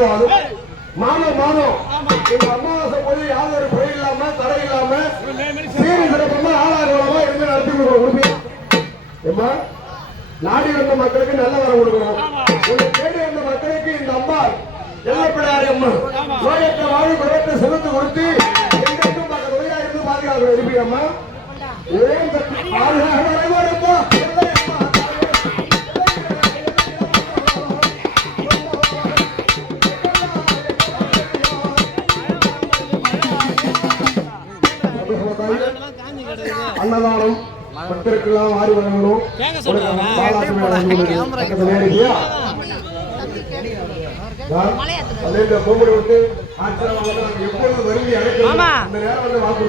இருந்தாலும் மாதம் மாதம் இந்த அமாவாசை போது யாரும் குறை இல்லாம தடை இல்லாம சீரி சிறப்பமா ஆளாகலாமா இருந்து நடத்தி கொடுக்கணும். நாடி வந்த மக்களுக்கு நல்ல வர கொடுக்கணும். உங்களை தேடி வந்த மக்களுக்கு இந்த அம்மா எல்லப்பிள்ளையாரி அம்மா நோயற்ற வாழ்வு குறைவற்ற செலுத்து கொடுத்து எங்களுக்கும் நோயாயிருந்து பாதுகாக்க இருப்பீங்கம்மா. ஓம் சக்தி பாதுகாப்பு அன்னதானம் பக்தருக்கெல்லாம் வாரி வழங்கணும். பொம்பளை விட்டு எப்பொழுது வருந்தி அழைக்கிறோம் அந்த நேரம் வந்து வாக்கு